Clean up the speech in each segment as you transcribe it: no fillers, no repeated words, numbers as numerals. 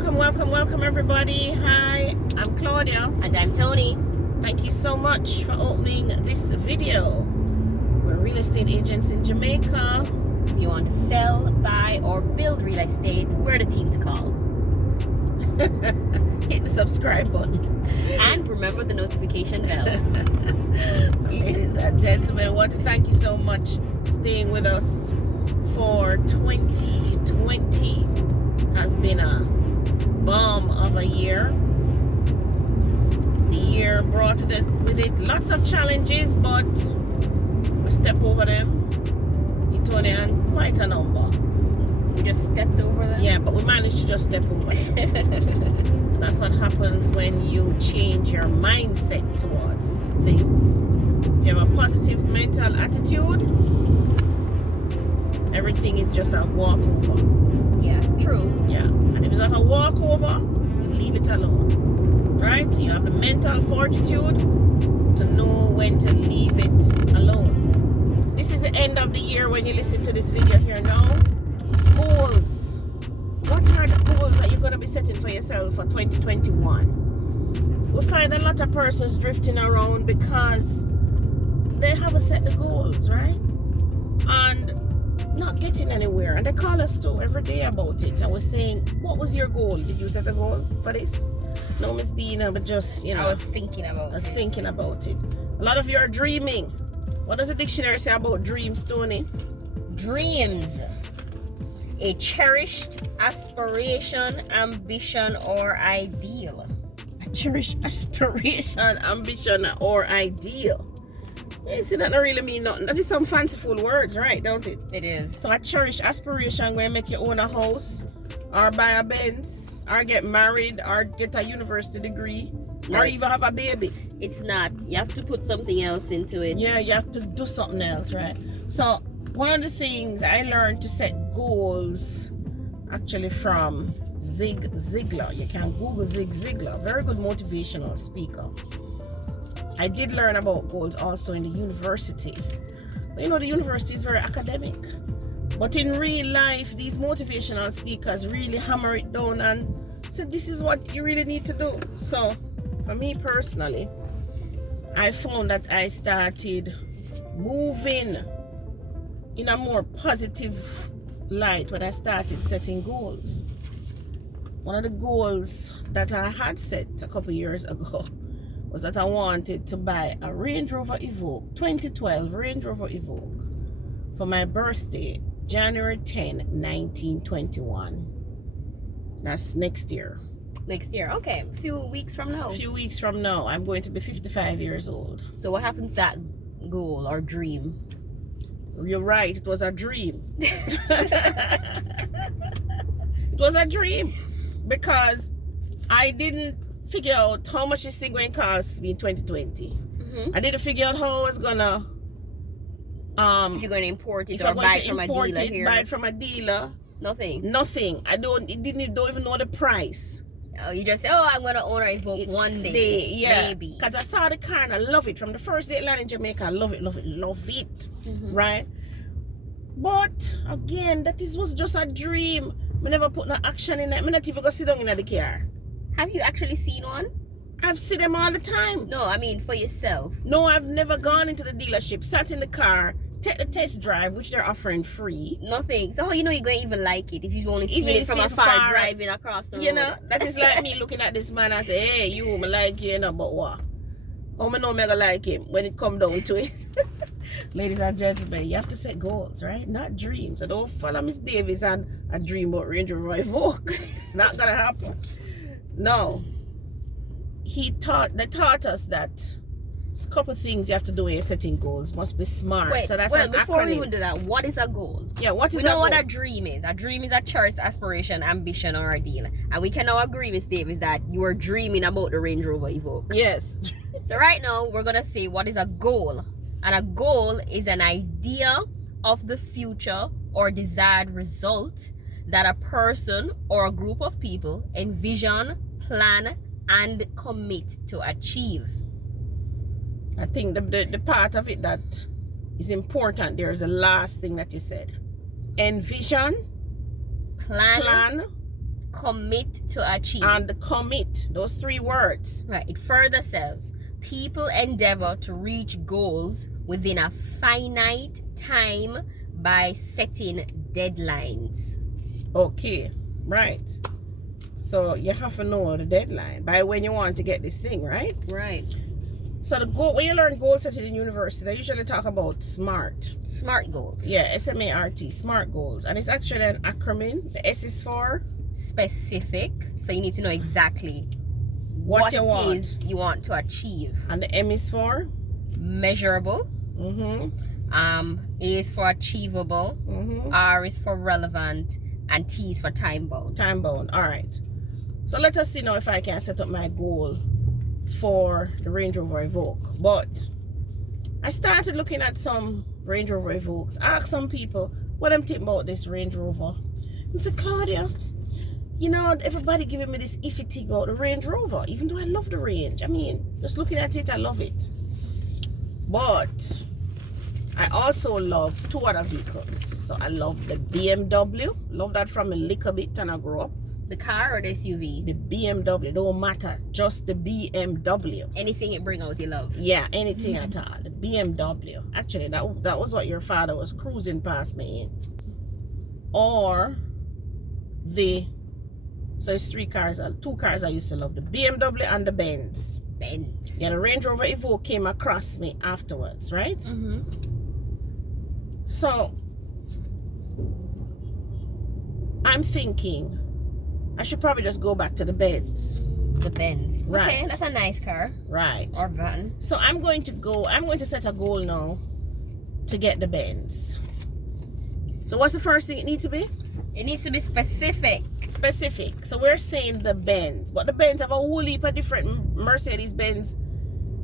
Welcome everybody. Hi, I'm Claudia. And I'm Tony. Thank you so much for opening this video. We're real estate agents in Jamaica. If you want to sell, buy, or build real estate, we're the team to call. Hit the subscribe button. And remember the notification bell. Ladies and gentlemen, I want to thank you so much for staying with us for 2020. Has been a bomb of a year. The year brought with it lots of challenges, but we step over them. Tony, and quite a number. We just stepped over them? Yeah, but we managed to just step over them. That's what happens when you change your mindset towards things. If you have a positive mental attitude, everything is just a walkover. Yeah, true. Yeah, and if it's not a walkover, you leave it alone. Right? You have the mental fortitude to know when to leave it alone. This is the end of the year when you listen to this video here now. Goals. What are the goals that you're going to be setting for yourself for 2021? We find a lot of persons drifting around because they haven't set the goals, right? And not getting anywhere. And they call us too every day about it. And we're saying, what was your goal? Did you set a goal for this? No, Miss Dina, but just, you know. I was thinking about it. A lot of you are dreaming. What does the dictionary say about dreams, Tony? Dreams. A cherished aspiration, ambition, or ideal. A cherished aspiration, ambition, or ideal. You see, that don't really mean nothing. That is some fanciful words, right? Don't it? It is. So a cherished aspiration where you make you own a house, or buy a Benz, or get married, or get a university degree, or even have a baby. It's not. You have to put something else into it. Yeah, you have to do something else, right? So one of the things I learned to set goals actually from Zig Ziglar. You can Google Zig Ziglar. Very good motivational speaker. I did learn about goals also in the university. But you know, the university is very academic. But in real life, these motivational speakers really hammer it down and say, this is what you really need to do. So for me personally, I found that I started moving in a more positive light when I started setting goals. One of the goals that I had set a couple years ago was that I wanted to buy a Range Rover Evoque, 2012 Range Rover Evoque, for my birthday, January 10, 1921. That's next year. Next year, okay. A few weeks from now. I'm going to be 55 years old. So what happened to that goal or dream? You're right, it was a dream. It was a dream because I didn't figure out how much this thing going to cost me in 2020. Mm-hmm. I didn't figure out how I was gonna if you're going to import it or buy it from a dealer here. Buy it from a dealer. Nothing. I don't even know the price. Oh, you just say, oh, I'm gonna own a Evoque one day. Yeah, maybe. Because I saw the car and I love it. From the first day it landed in Jamaica, I love it. Mm-hmm. Right? But again, was just a dream. I never put no action in it. I not even go sit down in the car. Have you actually seen one? I've seen them all the time. No, I mean for yourself. No, I've never gone into the dealership, sat in the car, take the test drive, which they're offering free. Nothing. So how you know you're going to even like it if you've only seen it from afar driving across the road? You know, that is like me looking at this man and say, hey, you, I like you, but what? How I know I'm gonna like him when it come down to it? Ladies and gentlemen, you have to set goals, right? Not dreams. So don't follow Miss Davis and a dream about Range Rover Evoque. It's not gonna happen. No. They taught us that there's a couple of things you have to do when you're setting goals. Must be smart. Wait, so that's before we even do that, what is a goal? Yeah, what is a goal? We know what a dream is. A dream is a cherished aspiration, ambition, or ideal. And we can now agree, Miss Davis, that you are dreaming about the Range Rover Evoque. Yes. So right now, we're going to say what is a goal. And a goal is an idea of the future or desired result that a person or a group of people envision, plan, and commit to achieve. I think the part of it that is important there is the last thing that you said. Envision, plan, commit to achieve. And commit, those 3 words. Right. It further says people endeavor to reach goals within a finite time by setting deadlines. Okay, right. So you have to know the deadline by when you want to get this thing, right? Right. So the goal, when you learn goal setting in university, they usually talk about SMART. SMART goals. Yeah, SMART, SMART goals. And it's actually an acronym. The S is for specific. So you need to know exactly what you want. It is you want to achieve. And the M is for measurable. A is for achievable. R is for relevant. And T is for time bound. Time bound. All right. So let us see now if I can set up my goal for the Range Rover Evoque. But I started looking at some Range Rover Evoques. Ask some people what I'm thinking about this Range Rover. I said, Claudia, you know, everybody giving me this iffy thing about the Range Rover, even though I love the Range. I mean, just looking at it, I love it. But I also love 2 other vehicles. So I love the BMW. Love that from a little bit and I grew up. The car or the SUV? The BMW. Don't matter. Just the BMW. Anything it bring out you love. Yeah, anything at all. The BMW. Actually, that was what your father was cruising past me in. Or so it's 2 cars I used to love. The BMW and the Benz. Yeah, the Range Rover Evoque came across me afterwards, right? So I'm thinking I should probably just go back to the Benz. The Benz. Right. Okay, that's a nice car. Right. Or van. So I'm going to set a goal now to get the Benz. So what's the first thing it needs to be? It needs to be specific. Specific. So we're saying the Benz. But the Benz have a whole heap of different Mercedes-Benz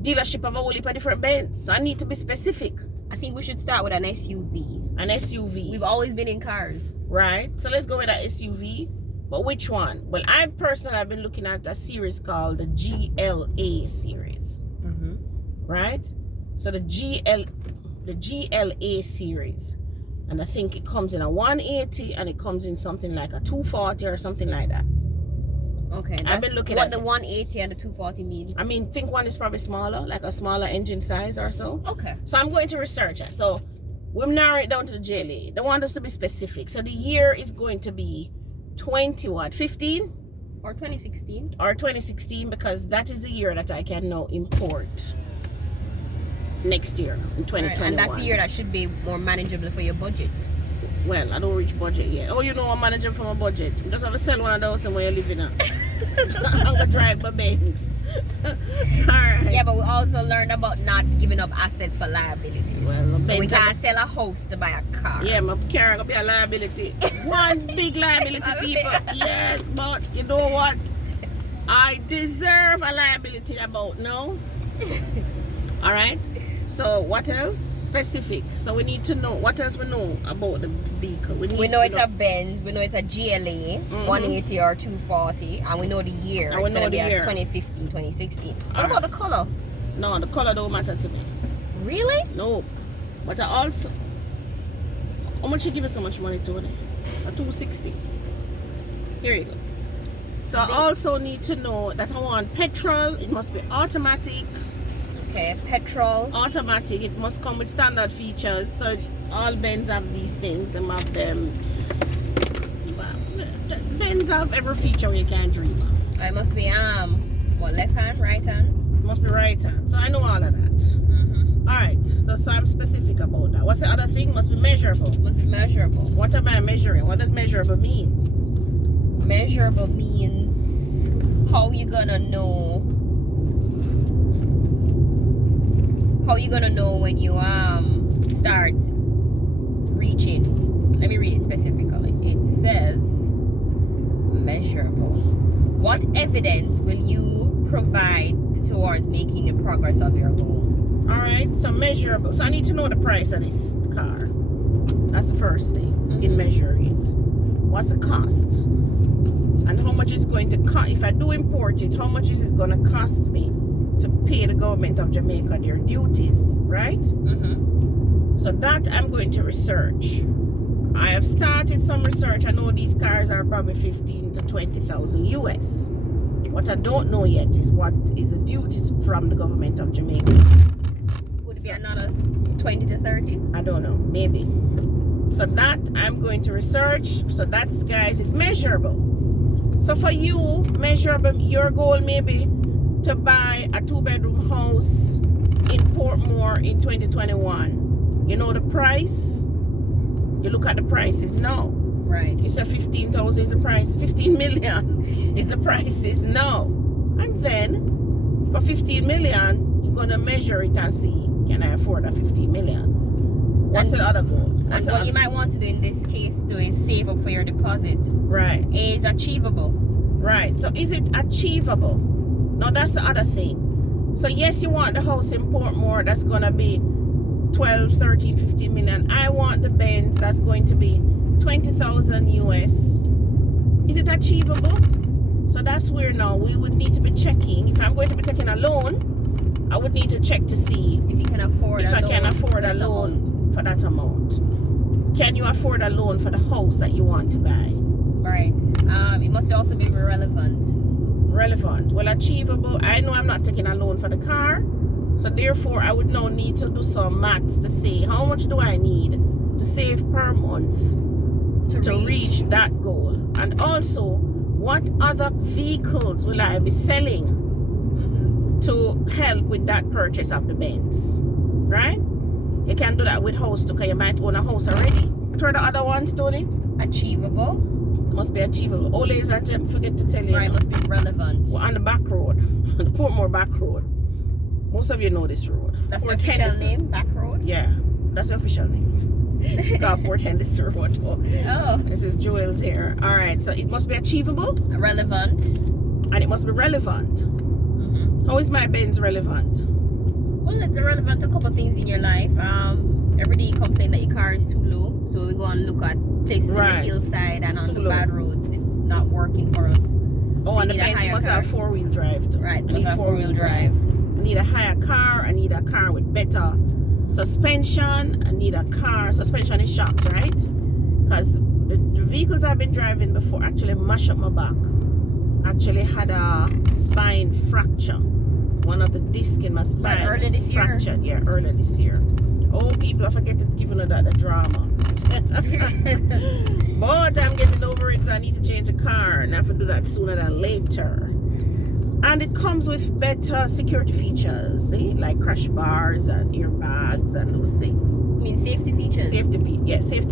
dealership have a whole heap of different Benz. So I need to be specific. I think we should start with an SUV. An SUV. We've always been in cars. Right. So let's go with an SUV. But which one? Well, I've been looking at a series called the GLA series. Right? So the GLA series. And I think it comes in a 180 and it comes in something like a 240 or something like that. Okay. I've been looking at what the 180 and the 240 mean. I mean, think one is probably smaller, like a smaller engine size or so. Okay. So I'm going to research it. So we'll narrow it down to the GLA. They want us to be specific. So the year is going to be 15? Or 2016. Or 2016, because that is the year that I can now import next year in 2021. Right, and that's the year that should be more manageable for your budget. Well, I don't reach budget yet. Oh, you know I'm managing for my budget. I just have to sell one of those and where you're living at. I'm gonna drive my Benz. Alright. Yeah, but we also learned about not giving up assets for liabilities. Well, so we can't sell a house to buy a car. Yeah, my car gonna be a liability. One big liability, people. Yes, but you know what? I deserve a liability about now. Alright. So what else? Specific. So we need to know what else we know about the vehicle. We know it's a Benz, we know it's a GLA 180 or 240, and we know the year. And we know the year. 2015, 2016. What about the color? No, the color don't matter to me. Really? No. But I also, how much you give me so much money to it? A 260. Here you go. So I also need to know that I want petrol. It must be automatic. Okay, petrol. Automatic. It must come with standard features. So all Benz have these things. Them have them. Benz have every feature you can dream of. It must be what, left hand, right hand? It must be right hand. So I know all of that. All right. So I'm specific about that. What's the other thing? Must be measurable. Must be measurable. What am I measuring? What does measurable mean? Measurable means how you gonna know. How you gonna know when you start reaching? Let me read it specifically. It says measurable. What evidence will you provide towards making the progress of your goal? All right, so measurable. So I need to know the price of this car. That's the first thing in measuring it. What's the cost? And how much is going to cost? If I do import it, how much is it going to cost me to pay the government of Jamaica their duties, right? So that I'm going to research. I have started some research. I know these cars are probably 15 to 20,000 US. What I don't know yet is what is the duty from the government of Jamaica. Would it be another 20 to 30? I don't know, maybe. So that I'm going to research. So that's, guys, is measurable. So for you, measurable, your goal may be to buy a 2-bedroom house in Portmore in 2021. You know the price? You look at the prices now. Right. You say 15,000 is the price. 15 million is the prices now. And then for 15 million, you're gonna measure it and see, can I afford a 15 million? What's the other goal? And what you might want to do in this case too is save up for your deposit. Right. Is achievable. Right. So is it achievable? No, that's the other thing. So yes, you want the house in Portmore that's gonna be 12, 13, 15 million. I want the Benz that's going to be 20,000 US. Is it achievable? So that's where now we would need to be checking. If I'm going to be taking a loan, I would need to check to see if you can afford if I can afford a loan for that amount. Can you afford a loan for the house that you want to buy? Right. It must also be relevant. Relevant. Well, achievable. I know I'm not taking a loan for the car. So therefore, I would now need to do some maths to see how much do I need to save per month to reach that goal. And also, what other vehicles will I be selling to help with that purchase of the Benz? Right? You can do that with house too, because you might own a house already. What are the other ones, Tony? Achievable. Must be achievable. Oh, ladies and gentlemen, forget to tell you. Right, must be relevant. We're on the back road, the Portmore back road. Most of you know this road. That's the official name, back road? Yeah, that's the official name. It's called Port Henderson Road. Oh. This is Jewels here. All right, so it must be achievable. Relevant. And it must be relevant. How is my Benz relevant? Well, it's relevant to a couple of things in your life. Every day you complain that your car is too low. So we go and look at places on the hillside and on the bad roads. It's not working for us. Oh, so and the Benz must have 4-wheel drive too. Right, I need 4-wheel drive. I need a higher car. I need a car with better suspension. I need a car. Suspension is shocks, right? Because the vehicles I've been driving before actually mash up my back. Actually had a spine fracture. One of the discs in my spine early this fractured. year? Yeah, early this year. Oh, people, I forget to give you that the drama. But I'm getting over it, so I need to change the car, and I have to do that sooner than later. And it comes with better security features, see? Like crash bars and airbags and those things. You mean safety features? Safety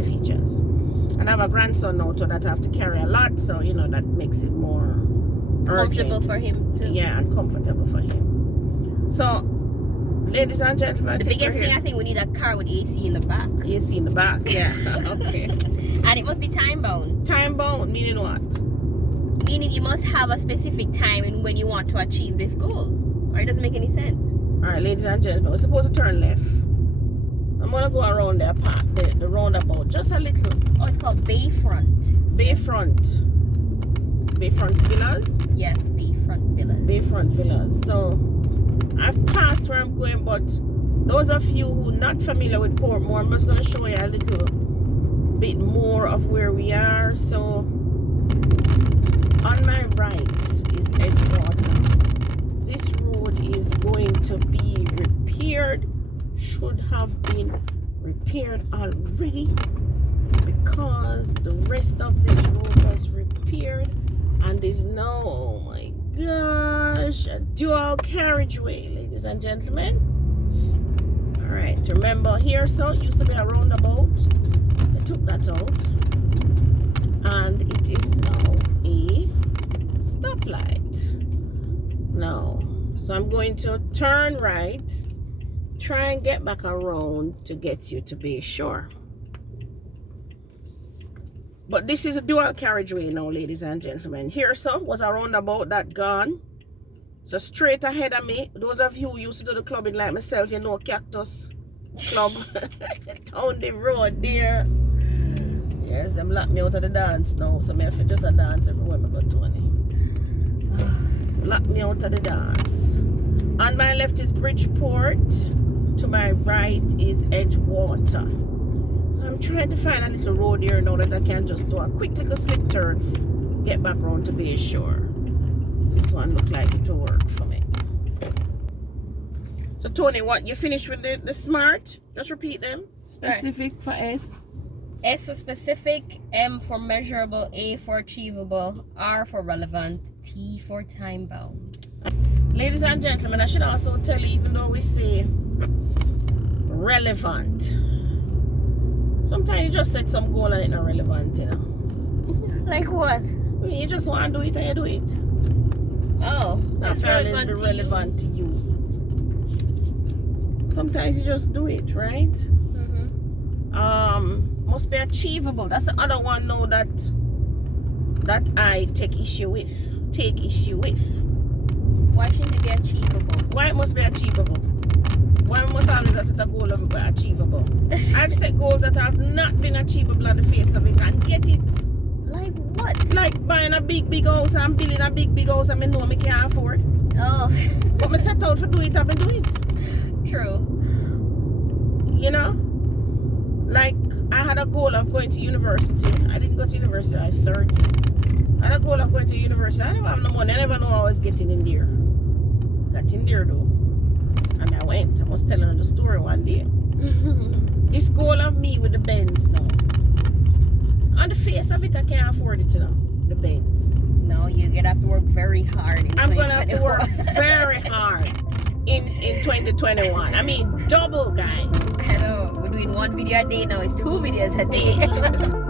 features. And I have a grandson now too that I have to carry a lot, so you know that makes it more comfortable for him too. Yeah, and comfortable for him. So, ladies and gentlemen, the biggest thing I think we need a car with AC in the back. AC in the back, yeah. Okay. And it must be time bound. Time bound, meaning what? Meaning you must have a specific time in when you want to achieve this goal, or it doesn't make any sense. All right, ladies and gentlemen, we're supposed to turn left. I'm gonna go around the roundabout just a little. Oh, it's called Bayfront. Bayfront Villas. Yes, Bayfront Villas. Bayfront Villas. So I've passed where I'm going, but those of you who are not familiar with Portmore, I'm just gonna show you a little bit more of where we are. So on my right is Edgewater. This road is going to be repaired. Should have been repaired already because the rest of this road was repaired and is now, oh my gosh, a dual carriageway, ladies and gentlemen. All right, remember here, so it used to be a roundabout. I took that out and it is now a stoplight now. So I'm going to turn right, try and get back around to get you to Bayshore. But this is a dual carriageway now, ladies and gentlemen. Here, so, was a roundabout that gone. So straight ahead of me, those of you who used to do the clubbing like myself, you know Cactus Club down the road there. Yes, them lock me out of the dance now, so I have to just a dance everywhere I go, Tony. Lock me out of the dance. On my left is Bridgeport. To my right is Edgewater. So I'm trying to find a little road here now that I can just do a quick little slip turn, get back around to Bay Shore. This one look like it will work for me. So Tony, what you finished with the SMART? Just repeat them. Specific for S. S for specific, M for measurable, A for achievable, R for relevant, T for time bound. Ladies and gentlemen, I should also tell you, even though we say relevant, sometimes you just set some goal and it's not relevant, you know. Like what? I mean, you just want to do it and you do it. Oh, Not that's always be relevant to you. Sometimes you just do it, right? Must be achievable. That's the other one now that I take issue with. Why shouldn't it be achievable? Why it must be achievable? Why must always set a goal and be achievable? I've set goals that have not been achievable on the face of it and get it. Like what? Like buying a big house and building a big house and I know I can't afford. Oh. But I set out to do it, I've been doing it. True. You know? Like, I had a goal of going to university. I didn't go to university at 30. I had a goal of going to university. I never have no money. I never know I was getting in there. Got in there though. And I went. I was telling her the story one day. This goal of me with the Benz now. On the face of it, I can't afford it, you know. The Benz. No, you're gonna have to work very hard. I'm gonna have to work very hard in 2021. I mean, double, guys. I know. We're doing one video a day now. It's 2 videos a day.